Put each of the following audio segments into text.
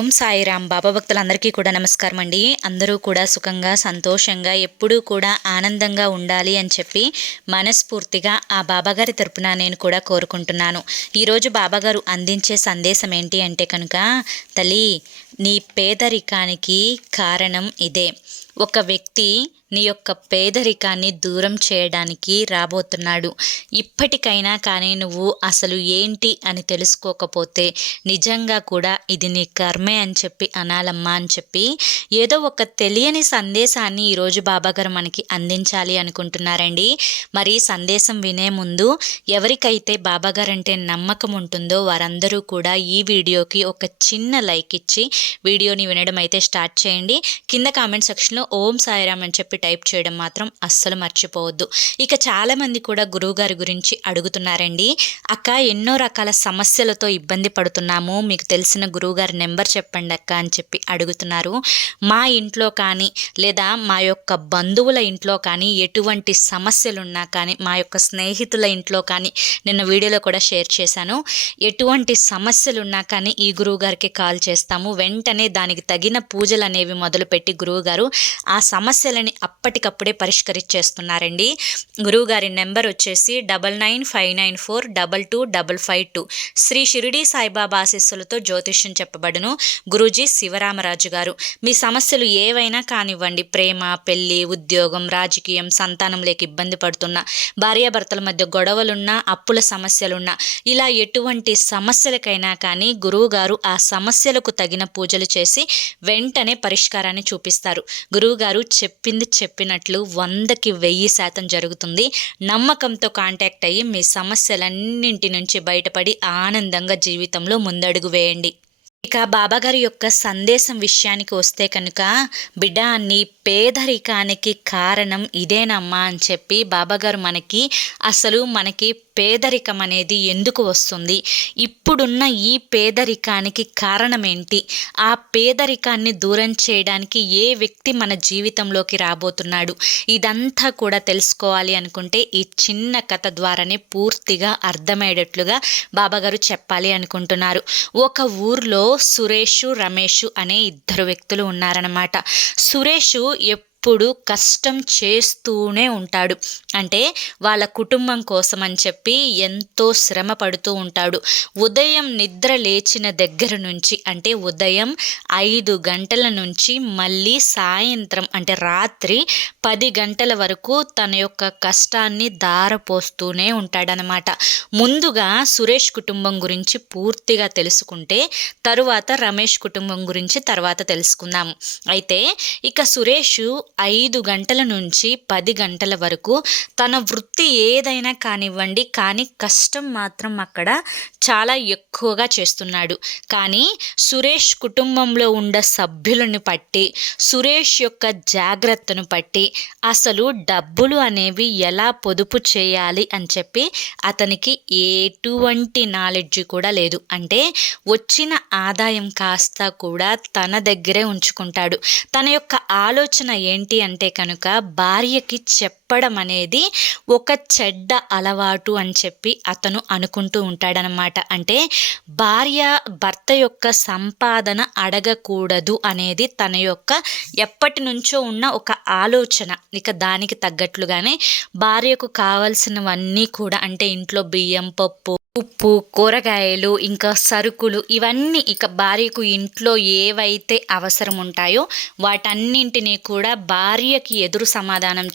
ఓం సాయిరామ్. బాబా భక్తులందరికీ కూడా నమస్కారం అండి. అందరూ కూడా సుఖంగా సంతోషంగా ఎప్పుడూ కూడా ఆనందంగా ఉండాలి అని చెప్పి మనస్ఫూర్తిగా ఆ బాబాగారి తరపున నేను కూడా కోరుకుంటున్నాను. ఈరోజు బాబాగారు అందించే సందేశం ఏంటి అంటే కనుక, తల్లి నీ పేదరికానికి కారణం ఇదే. ఒక వ్యక్తి నీ యొక్క పేదరికాన్ని దూరం చేయడానికి రాబోతున్నాడు. ఇప్పటికైనా కానీ నువ్వు అసలు ఏంటి అని తెలుసుకోకపోతే నిజంగా కూడా ఇది నీ కర్మే అని చెప్పి అనాలమ్మా అని చెప్పి ఏదో ఒక తెలియని సందేశాన్ని ఈరోజు బాబాగారు మనకి అందించాలి అనుకుంటున్నారండి. మరి సందేశం వినే ముందు ఎవరికైతే బాబాగారు అంటే నమ్మకం ఉంటుందో వారందరూ కూడా ఈ వీడియోకి ఒక చిన్న లైక్ ఇచ్చి వీడియోని వినడం అయితే స్టార్ట్ చేయండి. కింద కామెంట్ సెక్షన్లో ఓం సాయిరామ్ అని చెప్పి టైప్ చేయడం మాత్రం అస్సలు మర్చిపోవద్దు. ఇక చాలామంది కూడా గురువుగారి గురించి అడుగుతున్నారండి. అక్క, ఎన్నో రకాల సమస్యలతో ఇబ్బంది పడుతున్నాము, మీకు తెలిసిన గురువుగారి నెంబర్ చెప్పండి అక్క అని చెప్పి అడుగుతున్నారు. మా ఇంట్లో కానీ లేదా మా యొక్క బంధువుల ఇంట్లో కానీ ఎటువంటి సమస్యలున్నా కానీ, మా యొక్క స్నేహితుల ఇంట్లో కానీ నిన్న వీడియోలో కూడా షేర్ చేశాను, ఎటువంటి సమస్యలున్నా కానీ ఈ గురువుగారికి కాల్ చేస్తాము. వెంటనే దానికి తగిన పూజలు అనేవి మొదలుపెట్టి గురువుగారు ఆ సమస్యలని అప్పటికప్పుడే పరిష్కరించేస్తున్నారండి. గురువుగారి నెంబర్ వచ్చేసి 995994225552. శ్రీ షిరిడి సాయిబాబా ఆశీస్సులతో జ్యోతిష్యం చెప్పబడును. గురూజీ శివరామరాజు గారు. మీ సమస్యలు ఏవైనా కానివ్వండి, ప్రేమ, పెళ్లి, ఉద్యోగం, రాజకీయం, సంతానం లేక ఇబ్బంది పడుతున్నా, భార్యాభర్తల మధ్య గొడవలున్నా, అప్పుల సమస్యలున్నా, ఇలా ఎటువంటి సమస్యలకైనా కానీ గురువుగారు ఆ సమస్యలకు తగిన పూజలు చేసి వెంటనే పరిష్కారాన్ని చూపిస్తారు. గురువుగారు చెప్పింది చెప్పినట్లు 100కి 1000% జరుగుతుంది. నమ్మకంతో కాంటాక్ట్ అయ్యి మీ సమస్యలన్నింటి నుంచి బయటపడి ఆనందంగా జీవితంలో ముందడుగు వేయండి. ఇక బాబాగారి యొక్క సందేశం విషయానికి వస్తే కనుక, బిడ్డ నీ పేదరికానికి కారణం ఇదేనమ్మా అని చెప్పి బాబాగారు మనకి పేదరికం అనేది ఎందుకు వస్తుంది, ఇప్పుడున్న ఈ పేదరికానికి కారణం ఏంటి, ఆ పేదరికాన్ని దూరం చేయడానికి ఏ వ్యక్తి మన జీవితంలోకి రాబోతున్నాడు, ఇదంతా కూడా తెలుసుకోవాలి అనుకుంటే ఈ చిన్న కథ ద్వారానే పూర్తిగా అర్థమయ్యేటట్లుగా బాబాగారు చెప్పాలి అనుకుంటున్నారు. ఒక ఊర్లో సురేషు, రమేషు అనే 2 వ్యక్తులు ఉన్నారన్నమాట. సురేషు ఎప్పుడు కష్టం చేస్తూనే ఉంటాడు. అంటే వాళ్ళ కుటుంబం కోసం అని చెప్పి ఎంతో శ్రమ పడుతూ ఉంటాడు. ఉదయం నిద్ర లేచిన దగ్గర నుంచి, అంటే ఉదయం 5 గంటల నుంచి మళ్ళీ సాయంత్రం అంటే రాత్రి 10 గంటల వరకు తన యొక్క కష్టాన్ని ధారపోస్తూనే ఉంటాడనమాట. ముందుగా సురేష్ కుటుంబం గురించి పూర్తిగా తెలుసుకుంటే తరువాత రమేష్ కుటుంబం గురించి తర్వాత తెలుసుకుందాము. అయితే ఇక సురేష్ 5 గంటల నుంచి 10 గంటల వరకు తన వృత్తి ఏదైనా కానివ్వండి, కానీ కష్టం మాత్రం అక్కడ చాలా ఎక్కువగా చేస్తున్నాడు. కానీ సురేష్ కుటుంబంలో ఉండే సభ్యులను బట్టి, సురేష్ యొక్క జాగ్రత్తను బట్టి అసలు డబ్బులు అనేవి ఎలా పొదుపు చేయాలి అని చెప్పి అతనికి ఎటువంటి నాలెడ్జ్ కూడా లేదు. అంటే వచ్చిన ఆదాయం కాస్త కూడా తన దగ్గరే ఉంచుకుంటాడు. తన యొక్క ఆలోచన ఏంటి అంటే కనుక, భార్యకి చెప్పడం అనేది ఒక చెడ్డ అలవాటు అని చెప్పి అతను అనుకుంటూ ఉంటాడనమాట. అంటే భర్త యొక్క సంపాదన అడగకూడదు అనేది తన యొక్క ఎప్పటి నుంచో ఉన్న ఒక ఆలోచన. ఇక దానికి తగ్గట్లుగానే భార్యకు కావాల్సినవన్నీ కూడా, అంటే ఇంట్లో బియ్యం, పప్పు, ఉప్పు, కూరగాయలు, ఇంకా సరుకులు, ఇవన్నీ ఇక భార్యకు ఇంట్లో ఏవైతే అవసరం ఉంటాయో వాటన్నింటినీ కూడా భార్యకి ఎదురు సమాధానం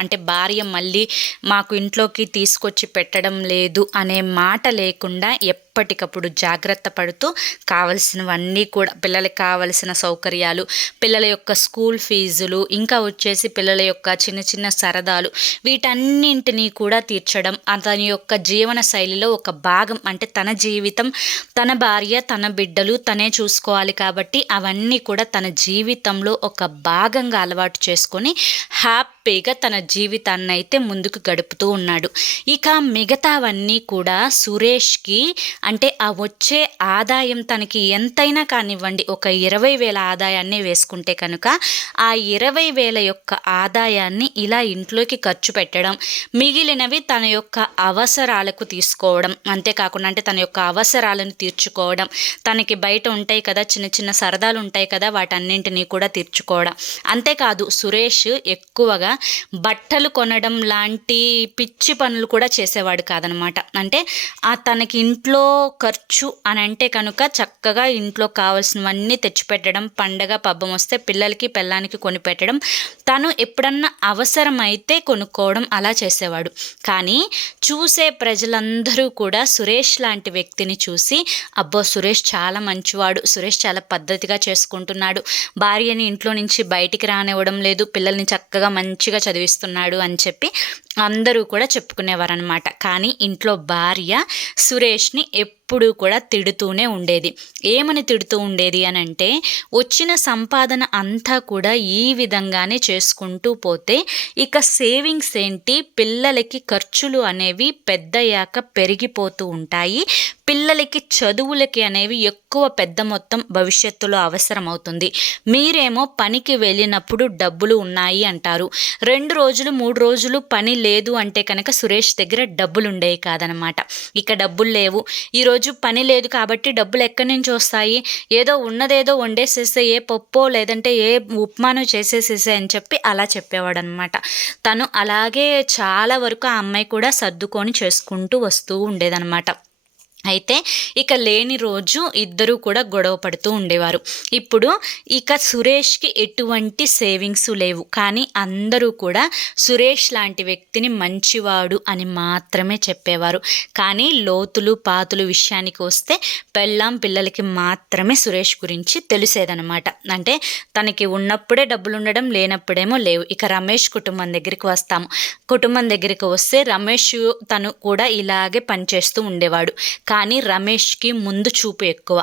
అంటే భార్య మళ్ళీ మాకు ఇంట్లోకి తీసుకొచ్చి పెట్టడం లేదు అనే మాట లేకుండా ఎప్పటికప్పుడు జాగ్రత్త పడుతూ కావలసినవన్నీ కూడా, పిల్లలకి కావలసిన సౌకర్యాలు, పిల్లల యొక్క స్కూల్ ఫీజులు, ఇంకా వచ్చేసి పిల్లల యొక్క చిన్న చిన్న సరదాలు, వీటన్నింటినీ కూడా తీర్చడం అతని యొక్క జీవన శైలిలో ఒక భాగం. అంటే తన జీవితం, తన భార్య, తన బిడ్డలు తనే చూసుకోవాలి కాబట్టి అవన్నీ కూడా తన జీవితంలో ఒక భాగంగా అలవాటు చేసుకొని హ్యాపీగా తన జీవితాన్ని అయితే ముందుకు గడుపుతూ ఉన్నాడు. ఇక మిగతావన్నీ కూడా సురేష్కి అంటే ఆ వచ్చే ఆదాయం తనకి ఎంతైనా కానివ్వండి, ఒక 20,000 ఆదాయాన్ని వేసుకుంటే కనుక ఆ 20,000 యొక్క ఆదాయాన్ని ఇలా ఇంట్లోకి ఖర్చు పెట్టడం, మిగిలినవి తన యొక్క అవసరాలకు తీసుకోవడం, అంతేకాకుండా అంటే తన యొక్క అవసరాలను తీర్చుకోవడం, తనకి బయట ఉంటాయి కదా చిన్న చిన్న సరదాలు ఉంటాయి కదా వాటన్నింటినీ కూడా తీర్చుకోవడం. అంతేకాదు సురేష్ ఎక్కువగా బట్టలు కొనడం లాంటి పిచ్చి పనులు కూడా చేసేవాడు కాదనమాట. అంటే తనకి ఇంట్లో ఖర్చు అని అంటే కనుక చక్కగా ఇంట్లో కావాల్సినవన్నీ తెచ్చిపెట్టడం, పండగ పబ్బం వస్తే పిల్లలకి పెళ్ళానికి కొనిపెట్టడం, తను ఎప్పుడన్నా అవసరమైతే కొనుక్కోవడం అలా చేసేవాడు. కానీ చూసే ప్రజలందరూ కూడా సురేష్ లాంటి వ్యక్తిని చూసి అబ్బో సురేష్ చాలా మంచివాడు, సురేష్ చాలా పద్ధతిగా చేసుకుంటున్నాడు, భార్యని ఇంట్లో నుంచి బయటికి రానివ్వడం లేదు, పిల్లల్ని చక్కగా మంచిగా చదివిస్తున్నాడు అని చెప్పి అందరూ కూడా చెప్పుకునేవారనమాట. కానీ ఇంట్లో భార్య సురేష్ని ఎప్పుడూ కూడా తిడుతూనే ఉండేది. ఏమని తిడుతూ ఉండేది అని అంటే, వచ్చిన సంపాదన అంతా కూడా ఈ విధంగానే చేసుకుంటూ పోతే ఇక సేవింగ్స్ ఏంటి, పిల్లలకి ఖర్చులు అనేవి పెద్దయ్యాక పెరిగిపోతూ ఉంటాయి, పిల్లలకి చదువులకి అనేవి ఎక్కువ పెద్ద మొత్తం భవిష్యత్తులో అవసరం అవుతుంది, మీరేమో పనికి వెళ్ళినప్పుడు డబ్బులు ఉన్నాయి అంటారు, 2 రోజులు 3 రోజులు పని లేదు అంటే కనుక సురేష్ దగ్గర డబ్బులు ఉండేవి కాదనమాట. ఇక డబ్బులు లేవు, ఈరోజు పని లేదు కాబట్టి డబ్బులు ఎక్కడి నుంచి వస్తాయి, ఏదో ఉన్నదేదో వండేసేసే, ఏ పప్పో లేదంటే ఏ ఉప్మానో చేసేసేసే అని చెప్పి అలా చెప్పేవాడు అనమాట. తను అలాగే చాలా వరకు ఆ అమ్మాయి కూడా సర్దుకొని చేసుకుంటూ వస్తూ ఉండేదన్నమాట. అయితే ఇక లేని రోజు ఇద్దరూ కూడా గొడవ పడుతూ ఉండేవారు. ఇప్పుడు ఇక సురేష్కి ఎటువంటి సేవింగ్స్ లేవు, కానీ అందరూ కూడా సురేష్ లాంటి వ్యక్తిని మంచివాడు అని మాత్రమే చెప్పేవారు. కానీ లోతులు పాతులు విషయానికి వస్తే పెళ్ళాం పిల్లలకి మాత్రమే సురేష్ గురించి తెలిసేదనమాట. అంటే తనకి ఉన్నప్పుడే డబ్బులు ఉండడం, లేనప్పుడేమో లేవు. ఇక రమేష్ కుటుంబం దగ్గరికి వస్తాము. కుటుంబం దగ్గరికి వస్తే రమేష్ తను కూడా ఇలాగే పనిచేస్తూ ఉండేవాడు. కానీ రమేష్కి ముందు చూపు ఎక్కువ,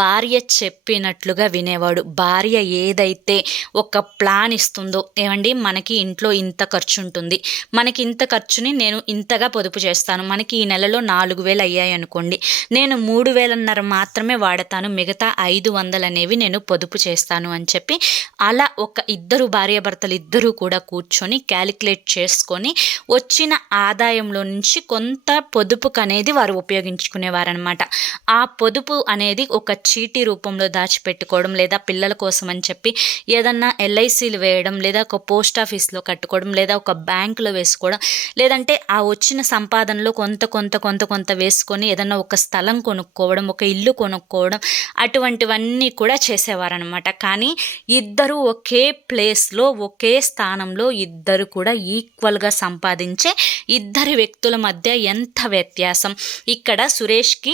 భార్య చెప్పినట్లుగా వినేవాడు. భార్య ఏదైతే ఒక ప్లాన్ ఇస్తుందో, ఏమండి మనకి ఇంట్లో ఇంత ఖర్చు ఉంటుంది, మనకి ఇంత ఖర్చుని నేను ఇంతగా పొదుపు చేస్తాను, మనకి ఈ నెలలో 4,000 అయ్యాయి అనుకోండి, నేను 3,500 మాత్రమే వాడతాను, మిగతా 500 అనేవి నేను పొదుపు చేస్తాను అని చెప్పి అలా ఒక ఇద్దరు భార్యాభర్తలు ఇద్దరూ కూడా కూర్చొని క్యాలిక్యులేట్ చేసుకొని వచ్చిన ఆదాయంలో నుంచి కొంత పొదుపుకు అనేది వారు ఉపయోగించుకునేవారనమాట. ఆ పొదుపు అనేది ఒక చీటీ రూపంలో దాచిపెట్టుకోవడం, లేదా పిల్లల కోసం అని చెప్పి ఏదన్నా ఎల్ఐసీలు వేయడం, లేదా ఒక పోస్ట్ ఆఫీస్లో కట్టుకోవడం, లేదా ఒక బ్యాంకులో వేసుకోవడం, లేదంటే ఆ వచ్చిన సంపాదనలో కొంత కొంత కొంత కొంత వేసుకొని ఏదన్నా ఒక స్థలం కొనుక్కోవడం, ఒక ఇల్లు కొనుక్కోవడం, అటువంటివన్నీ కూడా చేసేవారనమాట. కానీ ఇద్దరు ఒకే ప్లేస్లో ఒకే స్థానంలో ఇద్దరు కూడా ఈక్వల్గా సంపాదించే ఇద్దరి వ్యక్తుల మధ్య ఎంత వ్యత్యాసం. ఇక్కడ సురేష్కి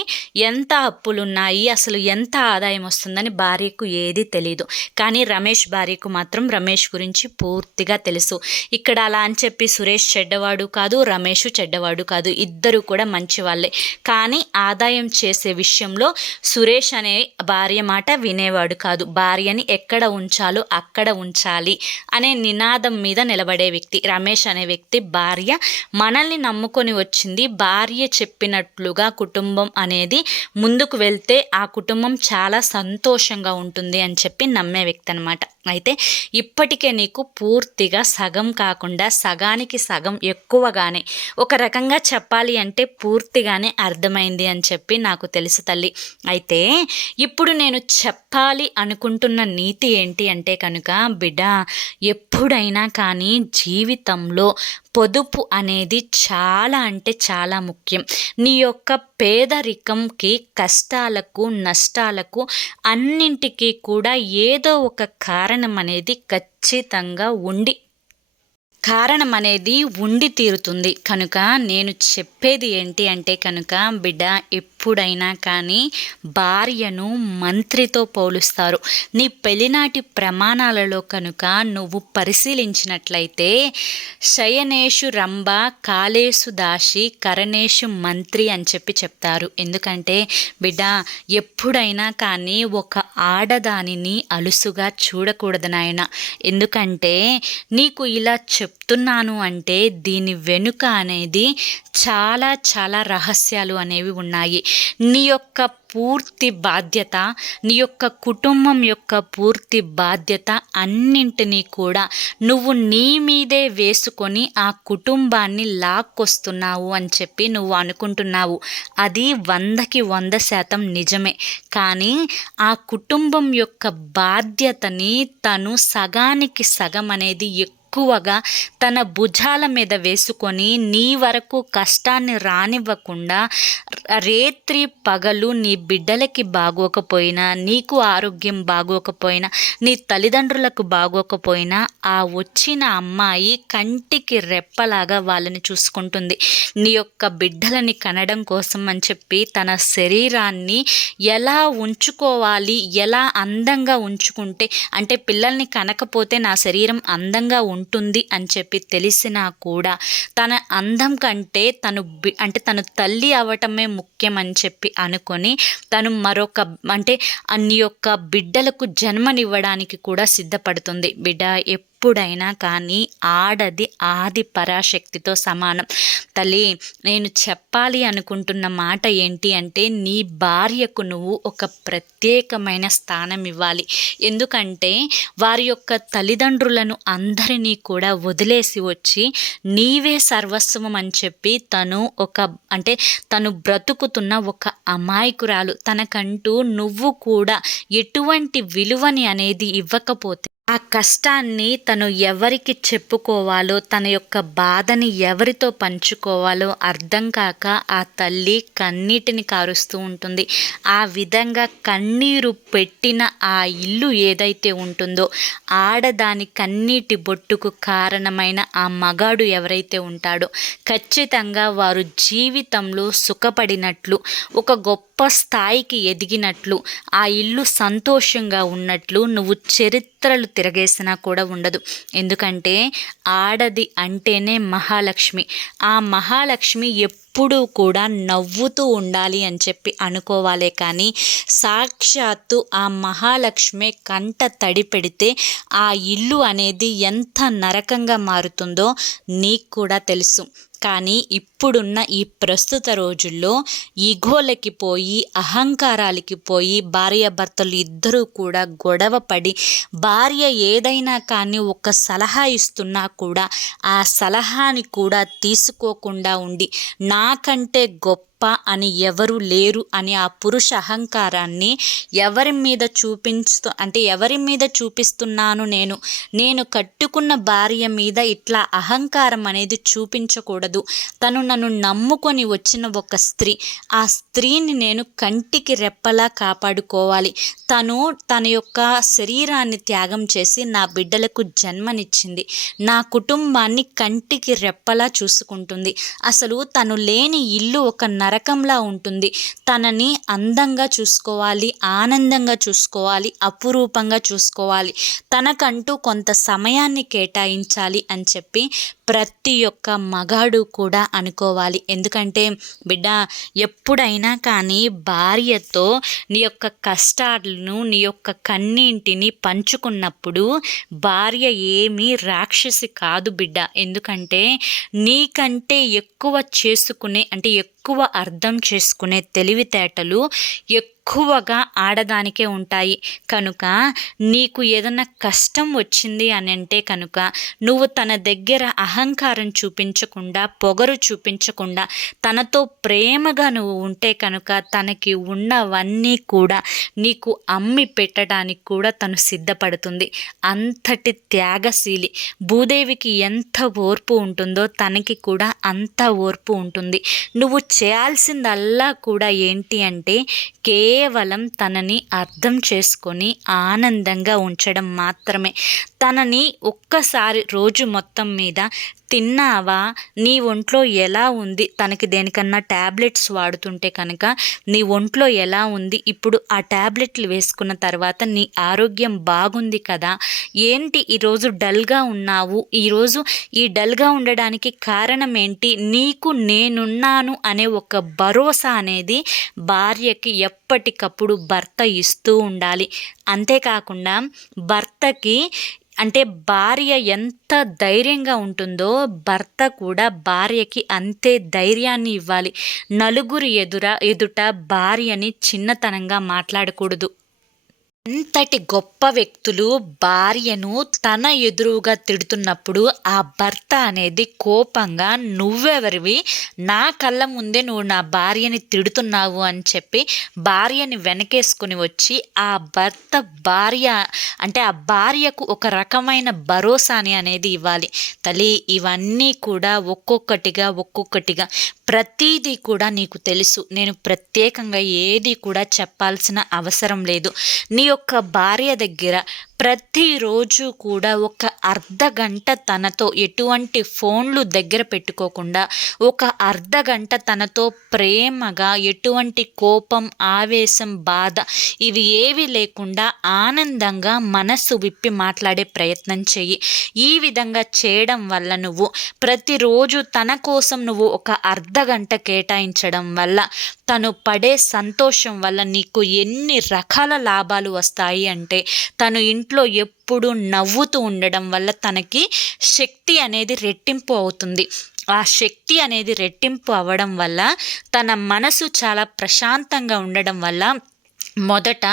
ఎంత అప్పులున్నాయి, అసలు ఎంత ఆదాయం వస్తుందని భార్యకు ఏది తెలీదు. కానీ రమేష్ భార్యకు మాత్రం రమేష్ గురించి పూర్తిగా తెలుసు. ఇక్కడ అలా అని చెప్పి సురేష్ చెడ్డవాడు కాదు, రమేష్ చెడ్డవాడు కాదు, ఇద్దరు కూడా మంచి వాళ్ళే. కానీ ఆదాయం చేసే విషయంలో సురేష్ అనే భార్య మాట వినేవాడు కాదు. భార్యని ఎక్కడ ఉంచాలో అక్కడ ఉంచాలి అనే నినాదం మీద నిలబడే వ్యక్తి. రమేష్ అనే వ్యక్తి భార్య మనల్ని నమ్ముకొని వచ్చింది, భార్య చెప్పినట్లుగా కుటుంబం అనేది ముందుకు వెళ్తే ఆ కుటుంబం చాలా సంతోషంగా ఉంటుంది అని చెప్పి నమ్మే వ్యక్తి అనమాట. అయితే ఇప్పటికే నీకు పూర్తిగా సగం కాకుండా సగానికి సగం ఎక్కువగానే, ఒక రకంగా చెప్పాలి అంటే పూర్తిగానే అర్థమైంది అని చెప్పి నాకు తెలుసు తల్లి. అయితే ఇప్పుడు నేను చెప్పాలి అనుకుంటున్న నీతి ఏంటి అంటే కనుక, బిడ్డ ఎప్పుడైనా కానీ జీవితంలో పొదుపు అనేది చాలా అంటే చాలా ముఖ్యం. నీ యొక్క పేదరికంకి, కష్టాలకు, నష్టాలకు అన్నింటికీ కూడా ఏదో ఒక కారణం అనేది ఖచ్చితంగా ఉండి తీరుతుంది. కనుక నేను చెప్పేది ఏంటి అంటే కనుక, బిడ్డ ఎప్పుడైనా కానీ భార్యను మంత్రితో పోలుస్తారు. నీ పెళ్లినాటి ప్రమాణాలలో కనుక నువ్వు పరిశీలించినట్లయితే శయనేషు రంభ, కాళేషు దాసి, కరణేషు మంత్రి అని చెప్పి చెప్తారు. ఎందుకంటే బిడ్డ ఎప్పుడైనా కానీ ఒక ఆడదానిని అలుసుగా చూడకూడదు నాయన. ఎందుకంటే నీకు ఇలా చెప్తున్నాను అంటే దీని వెనుక అనేది చాలా చాలా రహస్యాలు అనేవి ఉన్నాయి. నీ యొక్క పూర్తి బాధ్యత, నీ యొక్క కుటుంబం యొక్క పూర్తి బాధ్యత అన్నింటినీ కూడా నువ్వు నీ మీదే వేసుకొని ఆ కుటుంబాన్ని లాక్కొస్తున్నావు అని చెప్పి నువ్వు అనుకుంటున్నావు. అది 100% నిజమే. కానీ ఆ కుటుంబం యొక్క బాధ్యతని తను సగానికి సగం అనేది ఎక్కువగా తన భుజాల మీద వేసుకొని నీ వరకు కష్టాన్ని రానివ్వకుండా రేత్రి పగలు నీ బిడ్డలకి బాగోకపోయినా, నీకు ఆరోగ్యం బాగోకపోయినా, నీ తల్లిదండ్రులకు బాగోకపోయినా ఆ వచ్చిన అమ్మాయి కంటికి రెప్పలాగా వాళ్ళని చూసుకుంటుంది. నీ యొక్క బిడ్డలని కనడం కోసం అని చెప్పి తన శరీరాన్ని ఎలా ఉంచుకోవాలి, ఎలా అందంగా ఉంచుకుంటే, అంటే పిల్లల్ని కనకపోతే నా శరీరం అందంగా ఉంటుంది అని చెప్పి తెలిసినా కూడా తన అందం కంటే తను తల్లి అవ్వటమే ముఖ్యం అని చెప్పి అనుకొని తను మరొక అన్ని యొక్క బిడ్డలకు జన్మనివ్వడానికి కూడా సిద్ధపడుతుంది. బిడ్డ ఎప్పుడైనా కానీ ఆడది ఆది పరాశక్తితో సమానం. తల్లి, నేను చెప్పాలి అనుకుంటున్న మాట ఏంటి అంటే, నీ భార్యకు నువ్వు ఒక ప్రత్యేకమైన స్థానం ఇవ్వాలి. ఎందుకంటే వారి యొక్క తల్లిదండ్రులను అందరినీ కూడా వదిలేసి వచ్చి నీవే సర్వస్వం అని చెప్పి తను బ్రతుకుతున్న ఒక అమాయకురాలు. తనకంటూ నువ్వు కూడా ఎటువంటి విలువని అనేది ఇవ్వకపోతే ఆ కష్టాన్ని తను ఎవరికి చెప్పుకోవాలో, తన యొక్క బాధని ఎవరితో పంచుకోవాలో అర్థం కాక ఆ తల్లి కన్నీటిని కారుస్తూ ఉంటుంది. ఆ విధంగా కన్నీరు పెట్టిన ఆ ఇల్లు ఏదైతే ఉంటుందో, ఆడదాని కన్నీటి బొట్టుకు కారణమైన ఆ మగాడు ఎవరైతే ఉంటాడో ఖచ్చితంగా వారు జీవితంలో సుఖపడినట్లు, ఒక గొప్ప స్థాయికి ఎదిగినట్లు, ఆ ఇల్లు సంతోషంగా ఉన్నట్లు నువ్వు చరిత్రలు తిరగేసినా కూడా ఉండదు. ఎందుకంటే ఆడది అంటేనే మహాలక్ష్మి. ఆ మహాలక్ష్మి ఎప్పుడూ కూడా నవ్వుతూ ఉండాలి అని చెప్పి అనుకోవాలే కానీ సాక్షాత్తు ఆ మహాలక్ష్మి కంట తడి పెడితే ఆ ఇల్లు అనేది ఎంత నరకంగా మారుతుందో నీకు కూడా తెలుసు. కానీ ఇప్పుడున్న ఈ ప్రస్తుత రోజుల్లో ఈగోలకి పోయి, అహంకారాలకి పోయి భార్యాభర్తలు ఇద్దరూ కూడా గొడవ పడి, భార్య ఏదైనా కానీ ఒక సలహా ఇస్తున్నా కూడా ఆ సలహాని కూడా తీసుకోకుండా ఉండి నాకంటే గొప్ప అని ఎవరు లేరు అని ఆ పురుష అహంకారాన్ని ఎవరి మీద చూపిస్తున్నాను, నేను కట్టుకున్న భార్య మీద ఇట్లా అహంకారం అనేది చూపించకూడదు. తను నన్ను నమ్ముకొని వచ్చిన ఒక స్త్రీ, ఆ స్త్రీని నేను కంటికి రెప్పలా కాపాడుకోవాలి. తన యొక్క శరీరాన్ని త్యాగం చేసి నా బిడ్డలకు జన్మనిచ్చింది, నా కుటుంబాన్ని కంటికి రెప్పలా చూసుకుంటుంది. అసలు తను లేని ఇల్లు ఒక నరకంలా ఉంటుంది. తనని అందంగా చూసుకోవాలి, ఆనందంగా చూసుకోవాలి, అపురూపంగా చూసుకోవాలి, తనకంటూ కొంత సమయాన్ని కేటాయించాలి అని చెప్పి ప్రతి ఒక్క మగాడు కూడా అనుకోవాలి. ఎందుకంటే బిడ్డ, ఎప్పుడైనా కానీ భార్యతో నీ యొక్క కష్టాలను, నీ యొక్క కన్నీటిని పంచుకున్నప్పుడు భార్య ఏమీ రాక్షసి కాదు బిడ్డ. ఎందుకంటే నీకంటే ఎక్కువ ఎక్కువ అర్థం చేసుకునే తెలివితేటలు ఎక్కువగా ఆడదానికే ఉంటాయి. కనుక నీకు ఏదైనా కష్టం వచ్చింది అని అంటే కనుక నువ్వు తన దగ్గర అహంకారం చూపించకుండా, పొగరు చూపించకుండా తనతో ప్రేమగా నువ్వు ఉంటే కనుక తనకి ఉన్నవన్నీ కూడా నీకు అమ్మి పెట్టడానికి కూడా తను సిద్ధపడుతుంది. అంతటి త్యాగశీలి. భూదేవికి ఎంత ఓర్పు ఉంటుందో తనకి కూడా అంత ఓర్పు ఉంటుంది. నువ్వు చేయాల్సిందల్లా కూడా ఏంటి అంటే కేవలం తనని అర్థం చేసుకొని ఆనందంగా ఉంచడం మాత్రమే. తనని ఒక్కసారి రోజు మొత్తం మీద తిన్నావా, నీ ఒంట్లో ఎలా ఉంది, తనకి దేనికన్నా ట్యాబ్లెట్స్ వాడుతుంటే కనుక నీ ఒంట్లో ఎలా ఉంది, ఇప్పుడు ఆ ట్యాబ్లెట్లు వేసుకున్న తర్వాత నీ ఆరోగ్యం బాగుంది కదా, ఏంటి ఈరోజు డల్గా ఉన్నావు, ఈరోజు ఈ డల్గా ఉండడానికి కారణం ఏంటి, నీకు నేనున్నాను అనే ఒక భరోసా అనేది భార్యకి ఎప్పటికప్పుడు భర్త ఇస్తూ ఉండాలి. అంతేకాకుండా భర్తకి అంటే భార్య ఎంత ధైర్యంగా ఉంటుందో భర్త కూడా భార్యకి అంతే ధైర్యాన్ని ఇవ్వాలి. నలుగురు ఎదుట భార్యని చిన్నతనంగా మాట్లాడకూడదు. ఎంతటి గొప్ప వ్యక్తులు భార్యను తన ఎదురుగా తిడుతున్నప్పుడు ఆ భర్త అనేది కోపంగా, నువ్వెవరివి, నా కళ్ళ ముందే నువ్వు నా భార్యని తిడుతున్నావు అని చెప్పి భార్యని వెనకేసుకుని వచ్చి ఆ భర్త ఆ భార్యకు ఒక రకమైన భరోసాని అనేది ఇవ్వాలి. తల్లి, ఇవన్నీ కూడా ఒక్కొక్కటిగా ప్రతీదీ కూడా నీకు తెలుసు. నేను ప్రత్యేకంగా ఏది కూడా చెప్పాల్సిన అవసరం లేదు. నీ యొక్క భార్య దగ్గర ప్రతిరోజు కూడా ఒక అర్ధగంట తనతో ఎటువంటి ఫోన్లు దగ్గర పెట్టుకోకుండా, ఒక అర్ధగంట తనతో ప్రేమగా, ఎటువంటి కోపం, ఆవేశం, బాధ ఇవి ఏవి లేకుండా ఆనందంగా మనసు విప్పి మాట్లాడే ప్రయత్నం చెయ్యి. ఈ విధంగా చేయడం వల్ల నువ్వు ప్రతిరోజు తన కోసం నువ్వు ఒక అర్ధగంట కేటాయించడం వల్ల, తను పడే సంతోషం వల్ల నీకు ఎన్ని రకాల లాభాలు వస్తాయి అంటే, తను ఇంట్లో ఎప్పుడు నవ్వుతూ ఉండడం వల్ల తనకి శక్తి అనేది రెట్టింపు అవుతుంది. ఆ శక్తి అనేది రెట్టింపు అవ్వడం వల్ల తన మనసు చాలా ప్రశాంతంగా ఉండడం వల్ల మొదట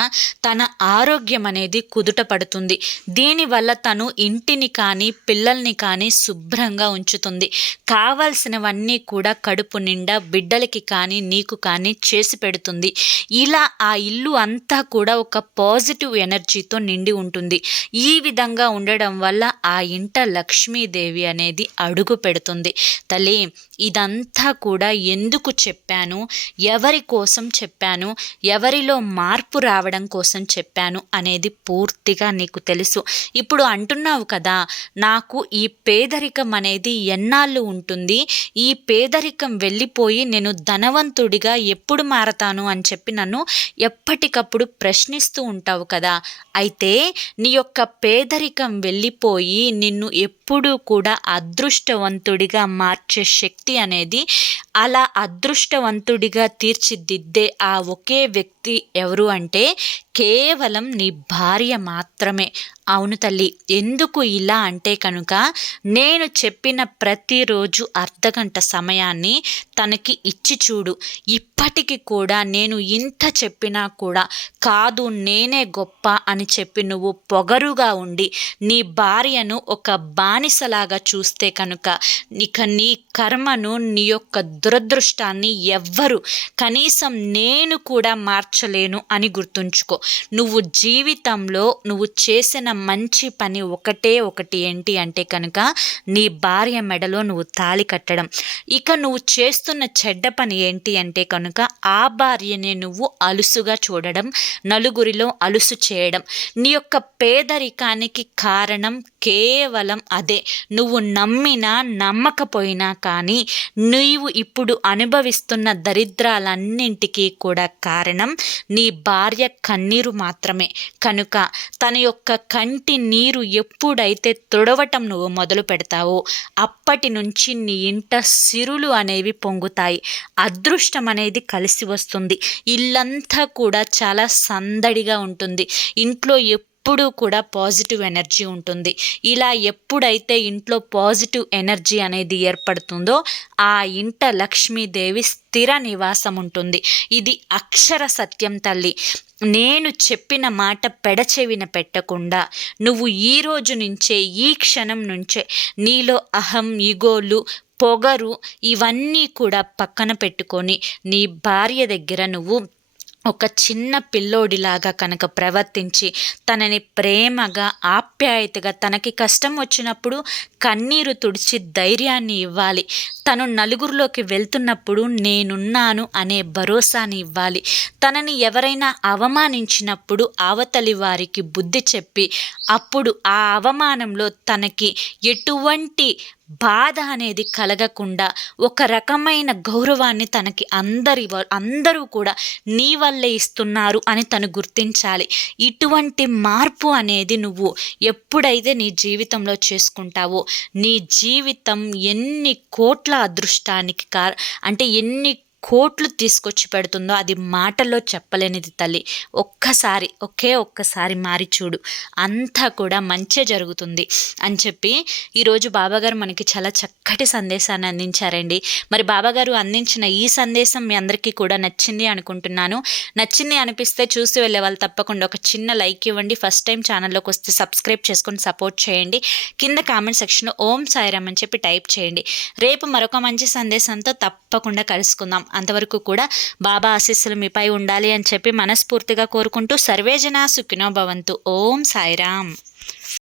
తన ఆరోగ్యం అనేది కుదుట పడుతుంది. దీనివల్ల తను ఇంటిని కానీ పిల్లల్ని కానీ శుభ్రంగా ఉంచుతుంది. కావాల్సినవన్నీ కూడా కడుపు నిండా బిడ్డలకి కానీ నీకు కానీ చేసి పెడుతుంది. ఇలా ఆ ఇల్లు అంతా కూడా ఒక పాజిటివ్ ఎనర్జీతో నిండి ఉంటుంది. ఈ విధంగా ఉండడం వల్ల ఆ ఇంట లక్ష్మీదేవి అనేది అడుగు పెడుతుంది. తల్లి, ఇదంతా కూడా ఎందుకు చెప్పాను, ఎవరి కోసం చెప్పాను, ఎవరిలో మార్పు రావడం కోసం చెప్పాను అనేది పూర్తిగా నీకు తెలుసు. ఇప్పుడు అంటున్నావు కదా, నాకు ఈ పేదరికం అనేది ఎన్నాళ్ళు ఉంటుంది, ఈ పేదరికం వెళ్ళిపోయి నేను ధనవంతుడిగా ఎప్పుడు మారతాను అని చెప్పి నన్ను ఎప్పటికప్పుడు ప్రశ్నిస్తూ ఉంటావు కదా. అయితే నీ యొక్క పేదరికం వెళ్ళిపోయి నిన్ను ఎప్పుడూ కూడా అదృష్టవంతుడిగా మార్చే శక్తి అనేది, అలా అదృష్టవంతుడిగా తీర్చిదిద్దే ఆ ఒకే వ్యక్తి ఎవరు అంటే కేవలం నీ భార్య మాత్రమే. అవును తల్లి, ఎందుకు ఇలా అంటే కనుక, నేను చెప్పిన ప్రతిరోజు అర్ధగంట సమయాన్ని తనకి ఇచ్చి చూడు. ఇప్పటికి కూడా నేను ఇంత చెప్పినా కూడా కాదు నేనే గొప్ప అని చెప్పి నువ్వు పొగరుగా ఉండి నీ భార్యను ఒక బానిసలాగా చూస్తే కనుక, ఇక నీ కర్మను, నీ యొక్క దురదృష్టాన్ని ఎవ్వరు, కనీసం నేను కూడా మార్చలేను అని గుర్తుంచుకో. నువ్వు జీవితంలో నువ్వు చేసిన మంచి పని ఒకటి ఏంటి అంటే కనుక, నీ భార్య మెడలో నువ్వు తాళి కట్టడం. ఇక నువ్వు చేస్తున్న చెడ్డ పని ఏంటి అంటే కనుక, ఆ భార్యనే నువ్వు అలుసుగా చూడడం, నలుగురిలో అలుసు చేయడం. నీ యొక్క పేదరికానికి కారణం కేవలం అదే. నువ్వు నమ్మినా నమ్మకపోయినా కానీ నీవు ఇప్పుడు అనుభవిస్తున్న దరిద్రాలన్నింటికీ కూడా కారణం నీ భార్య కన్నీరు మాత్రమే. కనుక తన యొక్క కంటి నీరు ఎప్పుడైతే తుడవటం నువ్వు మొదలు పెడతావో అప్పటి నుంచి నీ ఇంట సిరులు అనేవి పొంగుతాయి. అదృష్టం అనేది కలిసి వస్తుంది. ఇల్లంతా కూడా చాలా సందడిగా ఉంటుంది. ఇంట్లో ఎప్పుడూ కూడా పాజిటివ్ ఎనర్జీ ఉంటుంది. ఇలా ఎప్పుడైతే ఇంట్లో పాజిటివ్ ఎనర్జీ అనేది ఏర్పడుతుందో ఆ ఇంట లక్ష్మీదేవి స్థిర నివాసం ఉంటుంది. ఇది అక్షర సత్యం తల్లి. నేను చెప్పిన మాట పెడచెవిన పెట్టకుండా నువ్వు ఈ రోజు నుంచే, ఈ క్షణం నుంచే నీలో అహం, ఈగోలు, పొగరు ఇవన్నీ కూడా పక్కన పెట్టుకొని నీ భార్య దగ్గర నువ్వు ఒక చిన్న పిల్లోడిలాగా కనుక ప్రవర్తించి తనని ప్రేమగా, ఆప్యాయతగా, తనకి కష్టం వచ్చినప్పుడు కన్నీరు తుడిచి ధైర్యాన్ని ఇవ్వాలి. తను నలుగురిలోకి వెళ్తున్నప్పుడు నేనున్నాను అనే భరోసాని ఇవ్వాలి. తనని ఎవరైనా అవమానించినప్పుడు అవతలి వారికి బుద్ధి చెప్పి అప్పుడు ఆ అవమానంలో తనకి ఎటువంటి బాధ అనేది కలగకుండా ఒక రకమైన గౌరవాన్ని తనకి అందరూ కూడా నీ వల్లే ఇస్తున్నారు అని తను గుర్తించాలి. ఇటువంటి మార్పు అనేది నువ్వు ఎప్పుడైతే నీ జీవితంలో చేసుకుంటావో నీ జీవితం ఎన్ని కోట్ల అదృష్టానికి ఎన్ని కోట్లు తీసుకొచ్చి పెడుతుందో అది మాటల్లో చెప్పలేనిది తల్లి. ఒక్కసారి మారి చూడు, అంతా కూడా మంచే జరుగుతుంది అని చెప్పి ఈరోజు బాబాగారు మనకి చాలా చక్కటి సందేశాన్ని అందించారండి. మరి బాబాగారు అందించిన ఈ సందేశం మీ అందరికీ కూడా నచ్చింది అనుకుంటున్నాను. నచ్చింది అనిపిస్తే చూసి వెళ్ళే వాళ్ళు తప్పకుండా ఒక చిన్న లైక్ ఇవ్వండి. ఫస్ట్ టైం ఛానల్లోకి వస్తే సబ్స్క్రైబ్ చేసుకొని సపోర్ట్ చేయండి. కింద కామెంట్ సెక్షన్లో ఓం సాయిరామ్ అని చెప్పి టైప్ చేయండి. రేపు మరొక మంచి సందేశంతో తప్పకుండా కలుసుకుందాం. అంతవరకు కూడా బాబా ఆశీస్సులు మీపై ఉండాలి అని చెప్పి మనస్ఫూర్తిగా కోరుకుంటూ సర్వేజన సుఖినో భవంతు. ఓం సాయిరామ్.